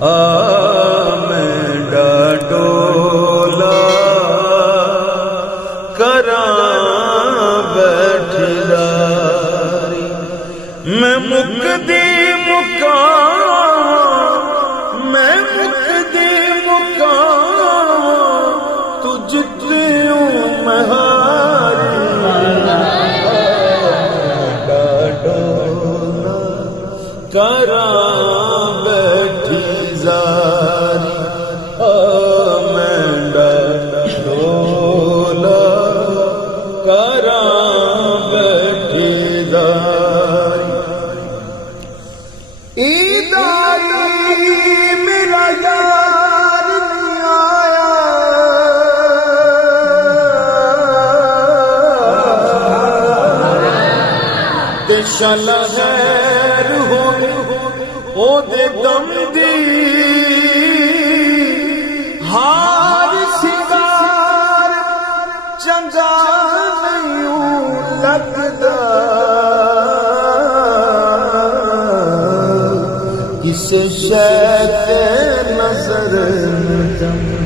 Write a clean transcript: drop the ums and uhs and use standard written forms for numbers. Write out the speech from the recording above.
मैं डोला करा बैठदारी मैं मुकदी मुका तू जितू मैं हारी डोला करा बैठी जारी मैं डोला करा बैठी जारी ईदाई मेरा यार नहीं आया ते शाला खैर हो ओ दे दम दी हार सिंगार चंगा नहीं लगदा किसे शै ते नजर